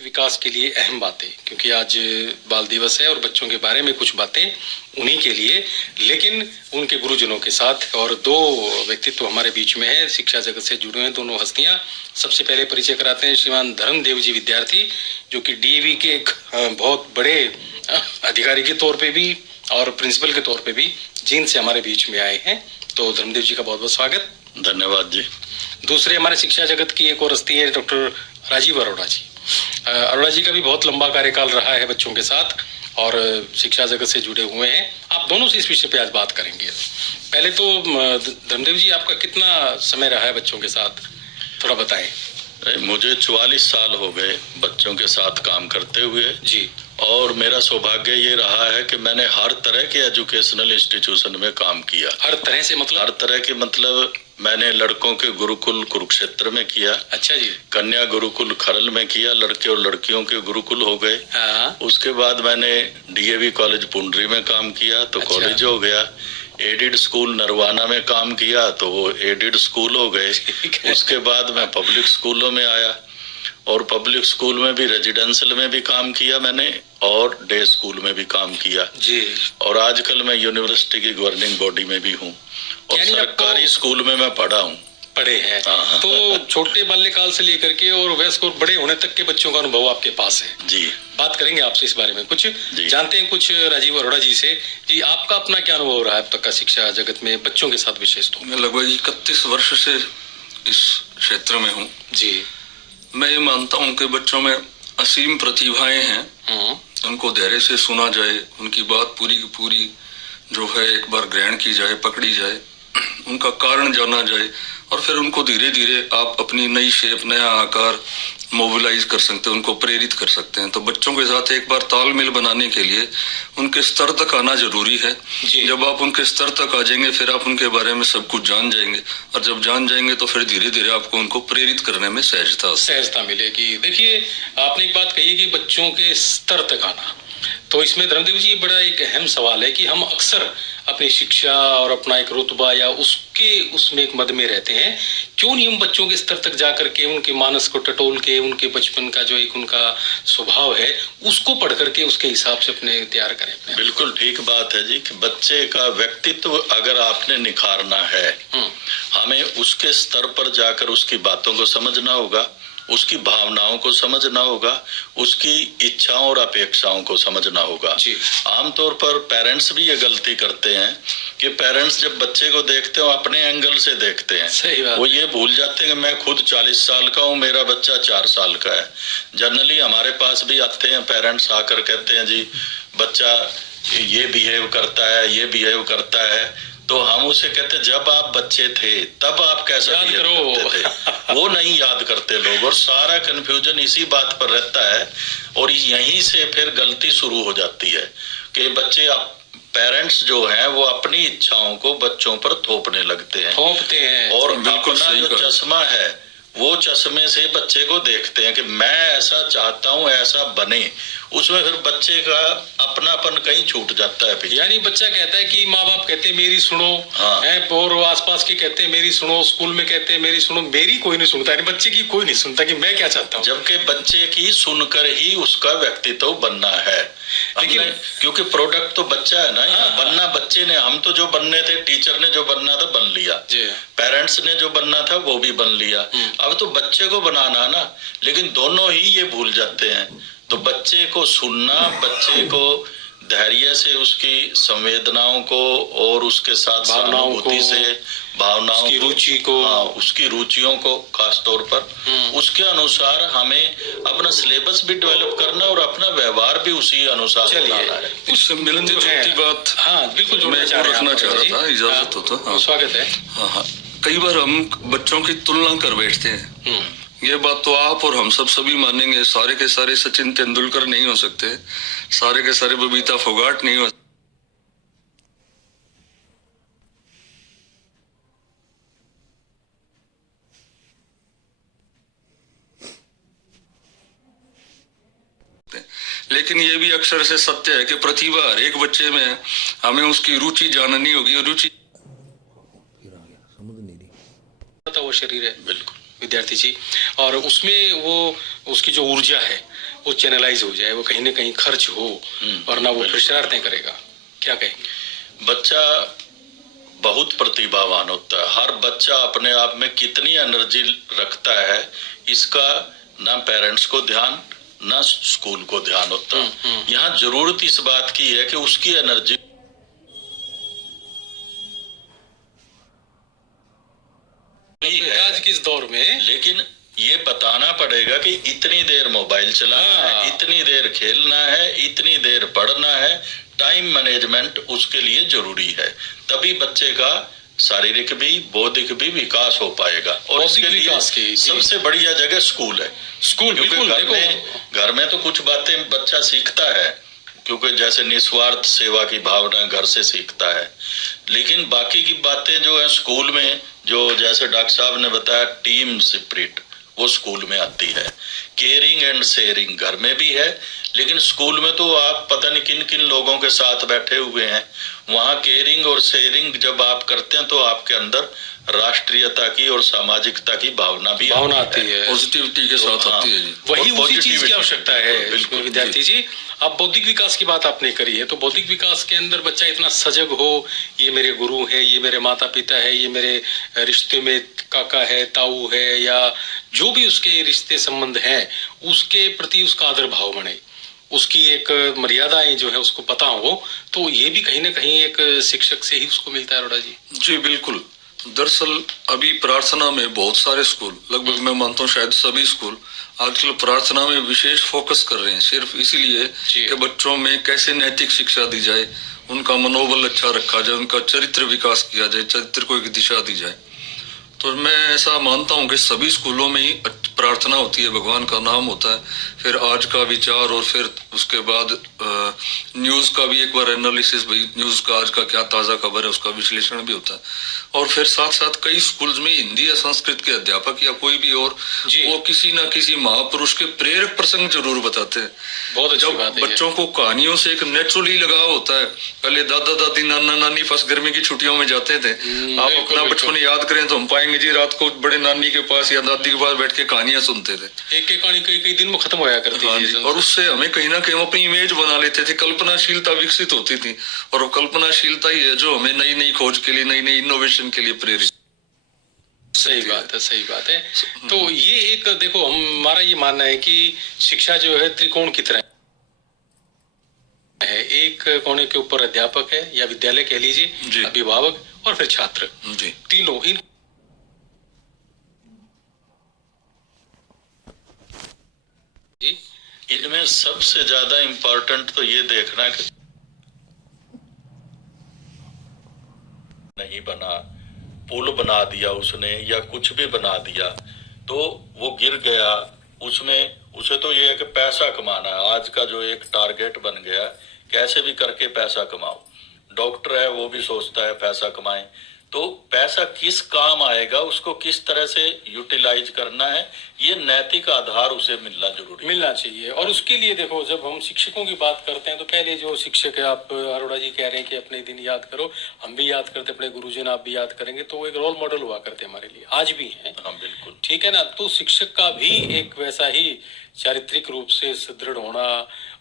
व्यक्ति विकास के लिए अहम बातें, क्योंकि आज बाल दिवस है और बच्चों के बारे में कुछ बातें उन्हीं के लिए, लेकिन उनके गुरुजनों के साथ। और दो व्यक्तित्व हमारे बीच में है, शिक्षा जगत से जुड़े हैं दोनों हस्तियां। सबसे पहले परिचय कराते हैं श्रीमान धर्मदेव जी विद्यार्थी, जो कि डीएवी के एक बहुत बड़े अधिकारी के तौर पे भी और प्रिंसिपल के तौर पे भी जींद से हमारे बीच में आए हैं। तो धर्मदेव जी का बहुत बहुत स्वागत। धन्यवाद जी। दूसरे हमारे शिक्षा जगत की एक और हस्ती है डॉक्टर राजीव अरोड़ा जी। अरोड़ा जी का भी बहुत लंबा कार्यकाल रहा है बच्चों के साथ और शिक्षा जगत से जुड़े हुए हैं। आप दोनों से इस विषय पे आज बात करेंगे। पहले तो धर्मदेव जी, आपका कितना समय रहा है बच्चों के साथ, थोड़ा बताएं। मुझे 44 साल हो गए बच्चों के साथ काम करते हुए जी। और मेरा सौभाग्य ये रहा है कि मैंने हर तरह के एजुकेशनल इंस्टीट्यूशन में काम किया। हर तरह से मतलब? हर तरह के मतलब मैंने लड़कों के गुरुकुल कुरुक्षेत्र में किया। अच्छा जी। कन्या गुरुकुल खरल में किया, लड़के और लड़कियों के गुरुकुल हो गए। हाँ। उसके बाद मैंने डीएवी कॉलेज पुंडरी में काम किया तो अच्छा। कॉलेज हो गया। एडिड स्कूल नरवाना में काम किया तो वो एडिड स्कूल हो गए। उसके बाद मैं पब्लिक स्कूलों में आया और पब्लिक स्कूल में भी रेजिडेंशियल में भी काम किया मैंने और डे स्कूल में भी काम किया जी। और आजकल मैं यूनिवर्सिटी की गवर्निंग बॉडी में भी हूँ और सरकारी स्कूल में मैं पढ़ा हूँ। पढ़े हैं तो छोटे बाल्यकाल से लेकर के और वयस्क और बड़े होने तक के बच्चों का अनुभव आपके पास है जी। बात करेंगे आपसे इस बारे में, कुछ जानते हैं कुछ राजीव अरोड़ा जी से। जी, आपका अपना क्या अनुभव रहा है अब तक का शिक्षा जगत में बच्चों के साथ विशेष? तो मैं लगभग 31 वर्ष से इस क्षेत्र में हूँ जी। मैं ये मानता हूँ कि बच्चों में असीम प्रतिभाएं हैं, उनको धैर्य से सुना जाए, उनकी बात पूरी की पूरी जो है एक बार ग्रहण की जाए, पकड़ी जाए, उनका कारण जाना जाए और फिर उनको धीरे धीरे आप अपनी नई शेप, नया आकार मोबिलाइज कर सकते हैं, उनको प्रेरित कर सकते हैं। तो बच्चों के साथ एक बार तालमेल बनाने के लिए उनके स्तर तक आना जरूरी है। जब आप उनके स्तर तक आ जाएंगे फिर आप उनके बारे में सब कुछ जान जाएंगे और जब जान जाएंगे तो फिर धीरे धीरे आपको उनको प्रेरित करने में सहजता मिलेगी। देखिए, आपने एक बात कही कि बच्चों के स्तर तक आना, तो इसमें धर्मदेव जी बड़ा एक अहम सवाल है कि हम अक्सर अपनी शिक्षा और अपना एक रुतबा या उसमें एक मद में रहते हैं। क्यों नहीं हम बच्चों के स्तर तक जाकर के उनके मानस को टटोल के उनके बचपन का जो एक उनका स्वभाव है उसको पढ़ करके उसके हिसाब से अपने तैयार करें? बिल्कुल ठीक बात है जी कि बच्चे का व्यक्तित्व अगर आपने निखारना है, हमें उसके स्तर पर जाकर उसकी बातों को समझना होगा, उसकी भावनाओं को समझना होगा, उसकी इच्छाओं और अपेक्षाओं को समझना होगा। आमतौर पर पेरेंट्स भी ये गलती करते हैं कि पेरेंट्स जब बच्चे को देखते हो अपने एंगल से देखते हैं। वो ये भूल जाते हैं कि मैं खुद 40 साल का हूँ, मेरा बच्चा 4 साल का है। जनरली हमारे पास भी आते हैं पेरेंट्स, आकर कहते हैं जी बच्चा ये बिहेव करता है, ये बिहेव करता है। तो हम उसे कहते जब आप बच्चे थे तब आप कैसा बिहेव करते थे, वो नहीं याद करते लोग और सारा कंफ्यूजन इसी बात पर रहता है और यहीं से फिर गलती शुरू हो जाती है कि बच्चे पेरेंट्स जो हैं वो अपनी इच्छाओं को बच्चों पर थोपने लगते हैं और अपना जो चश्मा है वो चश्मे से बच्चे को देखते हैं कि मैं ऐसा चाहता हूँ, ऐसा बने। उसमें फिर बच्चे का अपनापन कहीं छूट जाता है। यानी बच्चा कहता है कि माँ बाप कहते हैं मेरी सुनो, और आसपास के कहते हैं मेरी सुनो, स्कूल में कहते हैं मेरी सुनो, मेरी कोई नहीं सुनता, बच्चे की कोई नहीं सुनता कि मैं क्या चाहता हूँ। जबकि बच्चे की सुनकर ही उसका व्यक्तित्व बनना है। लेकिन क्योंकि प्रोडक्ट तो बच्चा है ना, बनना बच्चे ने, हम तो जो बनने थे, टीचर ने जो बनना था बन लिया, पेरेंट्स ने जो बनना था वो भी बन लिया, अब तो बच्चे को बनाना ना। लेकिन दोनों ही ये भूल जाते हैं। तो बच्चे को सुनना, बच्चे को धैर्य से उसकी संवेदनाओं को और उसके साथ सहानुभूति से भावनाओं की रुचि को, उसकी रुचियों को खास तौर पर उसके अनुसार हमें अपना सिलेबस भी डेवलप करना और अपना व्यवहार भी उसी अनुसार बनाना है। उससे मिलती जुलती बात बिल्कुल मैं रखना चाह रहा था, इजाजत हो तो? स्वागत है। कई बार हम बच्चों की तुलना कर बैठते हैं। ये बात तो आप और हम सब सभी मानेंगे, सारे के सारे सचिन तेंदुलकर नहीं हो सकते, सारे के सारे बबीता फोगाट नहीं हो सकते। लेकिन ये भी अक्सर से सत्य है कि प्रतिभा हर एक बच्चे में, हमें उसकी रुचि जाननी होगी। रुचि वो शरीर है बिल्कुल विद्यार्थी जी, और उसमें वो उसकी जो ऊर्जा है वो चैनलाइज हो जाए, वो कहीं ना कहीं खर्च हो, वरना वो फिर शरारतें करेगा। क्या कहेंगे? बच्चा बहुत प्रतिभावान होता है। हर बच्चा अपने आप में कितनी एनर्जी रखता है, इसका ना पेरेंट्स को ध्यान ना स्कूल को ध्यान होता। यहाँ जरूरत इस बात की है कि उसकी एनर्जी आज के इस दौर में, लेकिन ये बताना पड़ेगा कि इतनी देर मोबाइल चलाना है, इतनी देर खेलना है, इतनी देर पढ़ना है। टाइम मैनेजमेंट उसके लिए जरूरी है, तभी बच्चे का शारीरिक भी बौद्धिक भी विकास हो पाएगा। और इसके लिए सबसे बढ़िया जगह स्कूल है। स्कूल, क्योंकि घर में तो कुछ बातें बच्चा सीखता है, क्योंकि जैसे निस्वार्थ सेवा की भावना घर से सीखता है, लेकिन बाकी की बातें जो है स्कूल में, जो जैसे डॉक्टर साहब ने बताया टीम स्पिरिट, वो स्कूल में आती है। केयरिंग एंड शेयरिंग घर में भी है, लेकिन स्कूल में तो आप पता नहीं किन किन लोगों के साथ बैठे हुए हैं। वहाँ केयरिंग और शेयरिंग जब आप करते हैं तो आपके अंदर राष्ट्रीयता की और सामाजिकता की भावना आती है, पॉजिटिविटी के साथ आती है। वही उसी चीज की आवश्यकता है विद्यार्थी जी। अब बौद्धिक विकास की बात आपने करी है, तो बौद्धिक विकास के अंदर बच्चा इतना सजग हो, ये मेरे गुरु है, ये मेरे माता पिता है, ये मेरे रिश्ते में काका है, ताऊ है, या जो भी उसके रिश्ते संबंध हैं, उसके प्रति उसका आदर भाव बने, उसकी एक मर्यादाएं जो है उसको पता हो, तो ये भी कहीं ना कहीं एक शिक्षक से ही उसको मिलता है। अरोड़ा जी जी बिल्कुल। दरअसल अभी प्रार्थना में बहुत सारे स्कूल, लगभग मैं मानता हूँ शायद सभी स्कूल आजकल प्रार्थना में विशेष फोकस कर रहे हैं, सिर्फ इसीलिए कि बच्चों में कैसे नैतिक शिक्षा दी जाए, उनका मनोबल अच्छा रखा जाए, उनका चरित्र विकास किया जाए, चरित्र को एक दिशा दी जाए। तो मैं ऐसा मानता हूँ कि सभी स्कूलों में ही प्रार्थना होती है, भगवान का नाम होता है, फिर आज का विचार, और फिर उसके बाद न्यूज का भी एक बार एनालिसिस, भाई न्यूज का आज का क्या ताजा खबर है उसका विश्लेषण भी होता है। और फिर साथ साथ कई स्कूल्स में हिंदी या संस्कृत के अध्यापक या कोई भी और वो किसी ना किसी महापुरुष के प्रेरक प्रसंग जरूर बताते हैं। बहुत अच्छी बात है। बच्चों को कहानियों से एक नेचुरली लगाव होता है। पहले दादा दादी नाना नानी पास गर्मी की छुट्टियों में जाते थे, आप अपना बचपन याद करें तो हम पाएंगे जी रात को बड़े नानी के पास या दादी के पास बैठ के कहानियां सुनते थे। एक एक कहानी कई दिन में खत्म होया करती थी, और उससे हमें कहीं ना कहीं अपनी इमेज बना लेते थे, कल्पनाशीलता विकसित होती थी, और वो कल्पनाशीलता ही है जो हमें नई नई खोज के लिए, नई नई इनोवेशन के लिए प्रेरित। सही बात है, सही बात है। तो ये एक देखो, हमारा ये मानना है कि शिक्षा जो है त्रिकोण की तरह है। एक कोने के ऊपर अध्यापक है या विद्यालय कह लीजिए, अभिभावक और फिर छात्र, तीनों इनमें सबसे ज्यादा इम्पोर्टेंट तो ये देखना कि नहीं बना, पुल बना दिया उसने या कुछ भी बना दिया तो वो गिर गया, उसमें उसे तो ये है कि पैसा कमाना है। आज का जो एक टारगेट बन गया, कैसे भी करके पैसा कमाओ। डॉक्टर है वो भी सोचता है पैसा कमाए, तो पैसा किस काम आएगा, उसको किस तरह से यूटिलाइज करना है, ये नैतिक आधार उसे मिलना चाहिए। और उसके लिए देखो, जब हम शिक्षकों की बात करते हैं तो पहले जो शिक्षक है, आप अरोड़ा जी कह रहे हैं कि अपने दिन याद करो, हम भी याद करते, अपने गुरुजन आप भी याद करेंगे, तो वो एक रोल मॉडल हुआ करते हमारे लिए, आज भी हैं। हाँ बिल्कुल, ठीक है ना। तो शिक्षक का भी एक वैसा ही चारित्रिक रूप से सुदृढ़ होना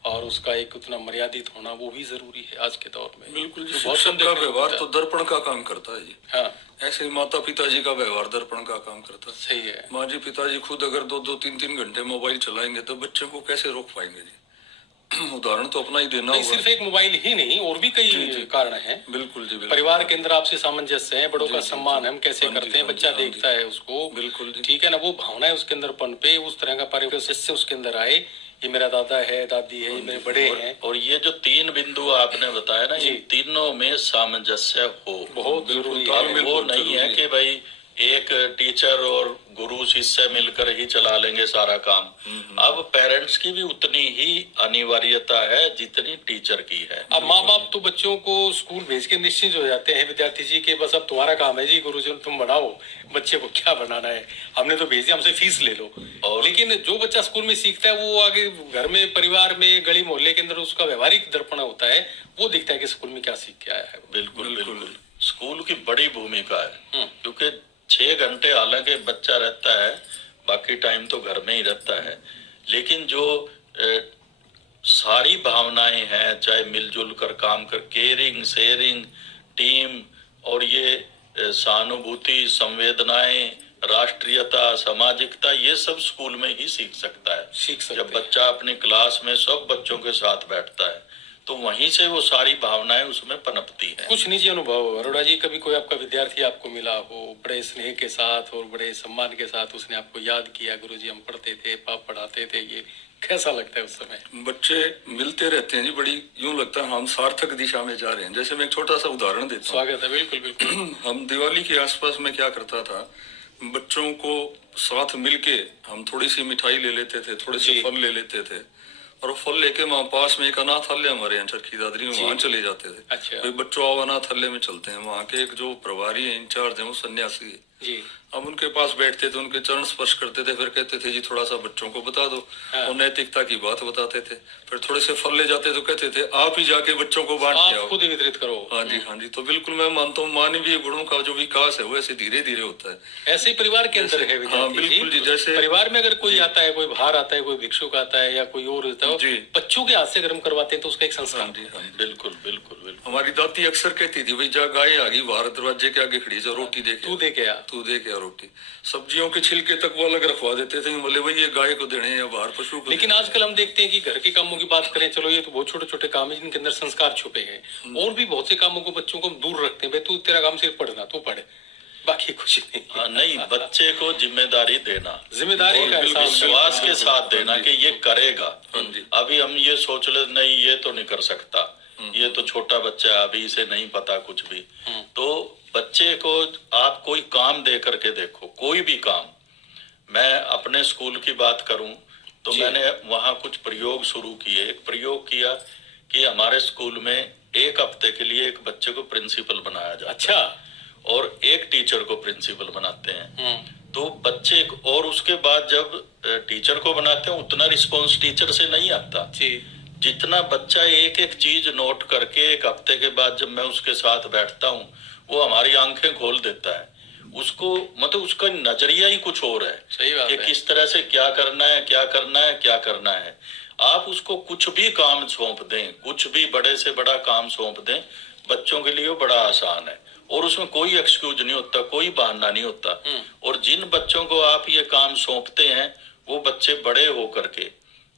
और उसका एक उतना मर्यादित होना, वो भी जरूरी है आज के दौर में। बिल्कुल, शिक्षक का व्यवहार तो दर्पण का काम करता है जी। हाँ, ऐसे ही माता पिताजी का व्यवहार दर्पण का काम करता है। सही है। माँ जी पिताजी खुद अगर 2-2, 3-3 घंटे मोबाइल चलाएंगे तो बच्चों को कैसे रोक पाएंगे जी। उदाहरण तो अपना ही देना होगा। सिर्फ एक मोबाइल ही नहीं, और भी कई कारण हैं। बिल्कुल जी, बिल्कुल। परिवार के अंदर आपसे सामंजस्य है, बड़ों का सम्मान हम कैसे करते हैं, बच्चा देखता है उसको, बिल्कुल जी, ठीक है ना, वो भावनाएं उसके अंदर पनपे, उस तरह का परिवेश उसके अंदर आए, ये मेरा दादा है, दादी है, ये मेरे बड़े हैं। और ये जो 3 बिंदु आपने बताया ना, ये तीनों में सामंजस्य हो बहुत जरूरी है। वो नहीं है कि भाई एक टीचर और गुरु शिष्य मिलकर ही चला लेंगे सारा काम। अब पेरेंट्स की भी उतनी ही अनिवार्यता है जितनी टीचर की है। अब माँ बाप तो बच्चों को स्कूल भेज के निश्चिंत हो जाते हैं विद्यार्थी जी के, बस अब तुम्हारा काम है जी, गुरुजन तुम बनाओ, बच्चे को क्या बनाना है, हमने तो भेज दिया, हमसे फीस ले लो। और लेकिन जो बच्चा स्कूल में सीखता है वो आगे घर में, परिवार में, गली मोहल्ले के अंदर उसका व्यवहारिक दर्पण होता है, वो दिखता है कि स्कूल में क्या सीख के आया है। बिल्कुल बिल्कुल, स्कूल की बड़ी भूमिका है, क्योंकि 6 घंटे हालांकि बच्चा रहता है, बाकी टाइम तो घर में ही रहता है, लेकिन जो सारी भावनाएं हैं, चाहे मिलजुल कर काम कर, केयरिंग, शेयरिंग, टीम, और ये सहानुभूति, संवेदनाएं, राष्ट्रीयता, सामाजिकता, ये सब स्कूल में ही सीख सकता है। जब बच्चा अपनी क्लास में सब बच्चों के साथ बैठता है तो वहीं से वो सारी भावनाएं उसमें पनपती हैं। कुछ निजी अनुभव अरोड़ा जी, कभी कोई आपका विद्यार्थी आपको मिला हो, बड़े स्नेह के साथ और बड़े सम्मान के साथ उसने आपको याद किया, गुरुजी हम पढ़ते थे, पाप पढ़ाते थे, ये कैसा लगता है उस समय? बच्चे मिलते रहते हैं जी, बड़ी यूं लगता है हम सार्थक दिशा में जा रहे हैं। जैसे मैं एक छोटा सा उदाहरण देता हूँ। स्वागत है, बिल्कुल बिल्कुल। हम दिवाली के आसपास में क्या करता था, बच्चों को साथ मिलके हम थोड़ी सी मिठाई ले लेते थे, थोड़े से फल ले लेते थे, और फल लेके वहाँ पास में एक अनाथालय हमारे यहाँ चरखी दादरी में, वहाँ चले जाते थे। अच्छा। भाई बच्चों आओ अनाथालय में चलते हैं। वहाँ के एक जो प्रभारी है, इंचार्ज है, वो सन्यासी है जी। हम उनके पास बैठते थे, उनके चरण स्पर्श करते थे, फिर कहते थे जी थोड़ा सा बच्चों को बता दो। और नैतिकता की बात बताते थे। फिर थोड़े से फल ले जाते तो कहते थे आप ही जाके बच्चों को बांट के आओ, खुद ही वितरित करो। हाँ जी, हाँ जी। तो बिल्कुल मैं मानता हूँ मानवीय गुणों का जो विकास है वो ऐसे धीरे धीरे होता है। ऐसे परिवार के अंदर है। हाँ बिल्कुल जी। जैसे परिवार में अगर कोई आता है, कोई बाहर आता है, कोई भिक्षुक आता है या कोई और होता है, बच्चों के हाथ से गर्म करवाते हैं तो उसका एक संस्कार। हाँ जी, हाँ जी, बिल्कुल बिल्कुल बिल्कुल। हमारी दादी अक्सर कहती थी भाई जा गाय आ गई बाहर दरवाजे के आगे खड़ी, जो रोटी दे के तू दे के आ, तू दे के आ रोटी। सब्जियों के छिलके तक वो अलग रखवा देते थे, बोले भाई ये गाय को देने या बाहर पशु को। लेकिन आजकल हम देखते हैं कि घर के कामों की बात करें, चलो ये तो बहुत छोटे छोटे काम है जिनके अंदर संस्कार छुपे हैं, और भी बहुत से कामों को बच्चों को दूर रखते हैं। भाई तू तेरा काम सिर्फ पढ़ना, तू पढ़, बाकी कुछ नहीं। हाँ नहीं, बच्चे को जिम्मेदारी देना, जिम्मेदारी का विश्वास के साथ देना कि ये करेगा। अभी हम ये सोच ले नहीं ये तो नहीं कर सकता, ये तो छोटा बच्चा है, अभी इसे नहीं पता कुछ भी। तो बच्चे को आप कोई काम दे करके देखो, कोई भी काम। मैं अपने स्कूल की बात करूं तो मैंने वहां कुछ प्रयोग शुरू किए। एक प्रयोग किया कि हमारे स्कूल में एक हफ्ते के लिए एक बच्चे को प्रिंसिपल बनाया जाता। अच्छा। और एक टीचर को प्रिंसिपल बनाते हैं। तो बच्चे, और उसके बाद जब टीचर को बनाते हैं उतना रिस्पॉन्स टीचर से नहीं आता जी। जितना बच्चा एक एक चीज नोट करके एक हफ्ते के बाद जब मैं उसके साथ बैठता हूँ, वो हमारी आंखें खोल देता है। उसको मतलब उसका नजरिया ही कुछ और है। सही बात कि है। किस तरह से क्या करना है, क्या करना है, क्या करना है। आप उसको कुछ भी काम सौंप दें, कुछ भी बड़े से बड़ा काम सौंप दें, बच्चों के लिए वो बड़ा आसान है और उसमें कोई एक्सक्यूज नहीं होता, कोई बहाना नहीं होता। और जिन बच्चों को आप ये काम सौंपते हैं वो बच्चे बड़े हो करके,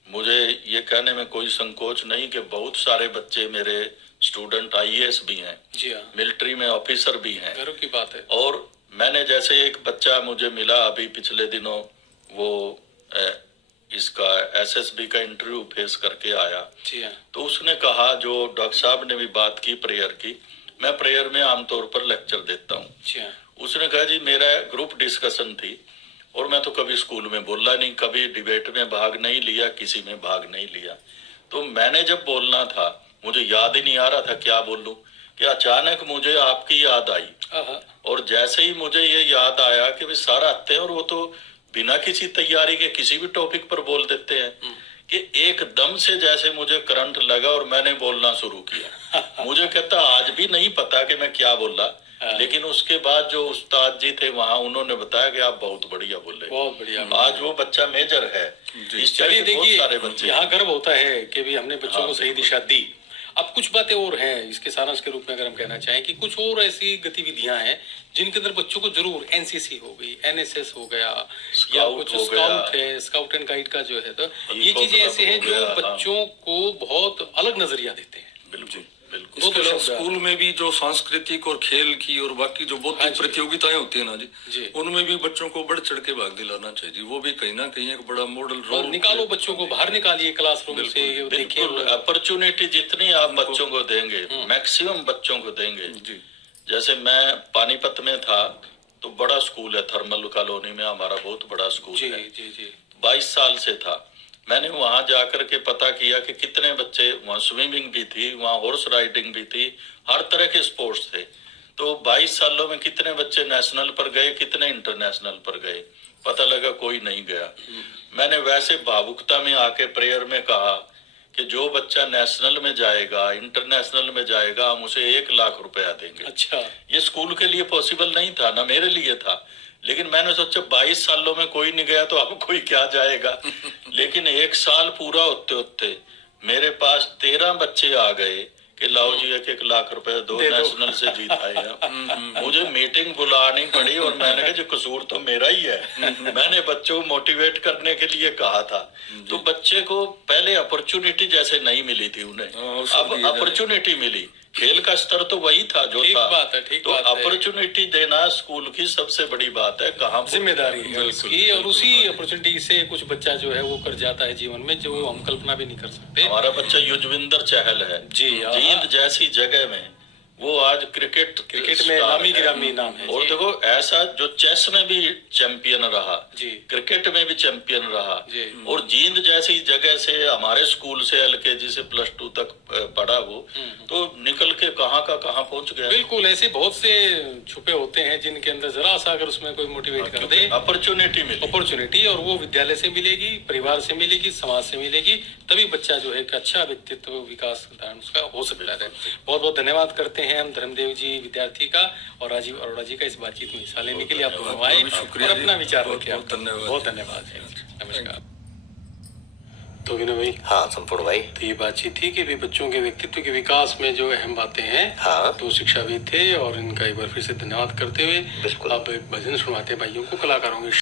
मुझे ये कहने में कोई संकोच नहीं कि बहुत सारे बच्चे मेरे स्टूडेंट IAS भी हैं, जी हाँ, मिलिट्री में ऑफिसर भी हैं। गर्व की बात है। और मैंने जैसे एक बच्चा मुझे मिला अभी पिछले दिनों, वो इसका SSB का इंटरव्यू फेस करके आया। जी हाँ। तो उसने कहा, जो डॉक्टर साहब ने भी बात की प्रेयर की, मैं प्रेयर में आमतौर पर लेक्चर देता हूँ। जी हाँ। उसने कहा जी मेरा ग्रुप डिस्कशन थी और मैं तो कभी स्कूल में बोला नहीं, कभी डिबेट में भाग नहीं लिया, किसी में भाग नहीं लिया। तो मैंने जब बोलना था मुझे याद ही नहीं आ रहा था क्या बोलूं, कि अचानक मुझे आपकी याद आई। और जैसे ही मुझे ये याद आया कि वे सर आते हैं और वो तो बिना किसी तैयारी के किसी भी टॉपिक पर बोल देते हैं, कि एकदम से जैसे मुझे करंट लगा और मैंने बोलना शुरू किया। मुझे कहता आज भी नहीं पता कि मैं क्या बोला, लेकिन उसके बाद जो उस्ताद जी थे वहाँ, उन्होंने बताया कि आप बहुत बढ़िया बोले, बहुत बढ़िया। आज वो बच्चा मेजर है। चलिए देखिए, यहाँ गर्व होता है कि भी हमने बच्चों को सही दिशा दी। अब कुछ बातें और हैं इसके सारांश के रूप में अगर हम कहना चाहें कि कुछ और ऐसी गतिविधियां हैं जिनके अंदर बच्चों को जरूर, NCC हो गई, NSS हो गया, या कुछ स्काउट है, स्काउट एंड गाइड का जो है, तो ये चीजें ऐसे हैं जो बच्चों को बहुत अलग नजरिया देते हैं। बिल्कुल बिल्कुल। इसके अलावा स्कूल में भी जो सांस्कृतिक और खेल की और बाकी जो बौद्धिक प्रतियोगिताएं होती है ना जी, उनमें भी बच्चों को बढ़ चढ़ के भाग दिलाना चाहिए जी। वो भी कहीं ना कहीं एक बड़ा मॉडल रोल निकालो, बच्चों को बाहर निकालिए क्लासरूम से। देखिए अपॉर्चुनिटी जितनी आप बच्चों को देंगे, मैक्सिमम बच्चों को देंगे जी। जैसे मैं पानीपत में था तो बड़ा स्कूल है, थर्मल कॉलोनी में हमारा बहुत बड़ा स्कूल है। 22 साल से था। मैंने वहां जाकर के पता किया कि कितने बच्चे, वहाँ स्विमिंग भी थी, वहाँ हॉर्स राइडिंग भी थी, हर तरह के स्पोर्ट्स थे। तो 22 सालों में कितने बच्चे नेशनल पर गए, कितने इंटरनेशनल पर गए, पता लगा कोई नहीं गया। मैंने वैसे भावुकता में आके प्रेयर में कहा कि जो बच्चा नेशनल में जाएगा, इंटरनेशनल में जाएगा, हम उसे 1 लाख रुपया देंगे। अच्छा। ये स्कूल के लिए पॉसिबल नहीं था, ना मेरे लिए था, लेकिन मैंने सोचा 22 सालों में कोई नहीं गया तो अब कोई क्या जाएगा। लेकिन 1 साल पूरा होते होते मेरे पास 13 बच्चे आ गए कि लाओ जी 1-1 लाख रुपए दो, नेशनल से जीत आए हैं। मुझे मीटिंग बुलानी पड़ी और मैंने कहा जो कसूर तो मेरा ही है, मैंने बच्चों को मोटिवेट करने के लिए कहा था। तो बच्चे को पहले अपॉर्चुनिटी जैसे नहीं मिली थी उन्हें, अब अपॉर्चुनिटी मिली। खेल का स्तर तो वही था जो ठीक था। बात है, ठीक तो बात है। अपॉर्चुनिटी देना स्कूल की सबसे बड़ी बात है। कहाँ जिम्मेदारी है उसकी, और उसी अपॉर्चुनिटी से कुछ बच्चा जो है वो कर जाता है जीवन में, जो हम कल्पना भी नहीं कर सकते। हमारा बच्चा युजविंदर चहल है जी, जींद जैसी जगह में, वो आज क्रिकेट में नामी गिरामी नाम है। और देखो ऐसा जो चेस में भी चैंपियन रहा जी, क्रिकेट में भी चैंपियन रहा जी। और जींद जैसी जगह से हमारे स्कूल से LKG से +2 तक पढ़ा वो, तो निकल के कहाँ का कहाँ पहुंच गया। बिल्कुल, ऐसे बहुत से छुपे होते हैं जिनके अंदर जरा सा अगर उसमें कोई मोटिवेट कर दे, अपॉर्चुनिटी मिली, अपॉर्चुनिटी, और वो विद्यालय से मिलेगी, परिवार से मिलेगी, समाज से मिलेगी, तभी बच्चा जो है एक अच्छा व्यक्तित्व विकास उसका हो सकता है। बहुत बहुत धन्यवाद करते हैं हम धर्मदेव जी विद्यार्थी का और राजीव अरोड़ा जी का इस बातचीत में हिस्सा लेने के लिए। आप दोनों आए और अपना विचार रखे। बहुत धन्यवाद। नमस्कार। तो विनय भाई, हाँ संपूर्ण भाई, तो ये बातचीत थी कि भी बच्चों के व्यक्तित्व के विकास में जो अहम बातें हैं, हाँ तो शिक्षाविद थे, और इनका एक बार फिर से धन्यवाद करते हुए बिल्कुल। आप एक भजन सुनाते हैं भाइयों को, कलाकारों के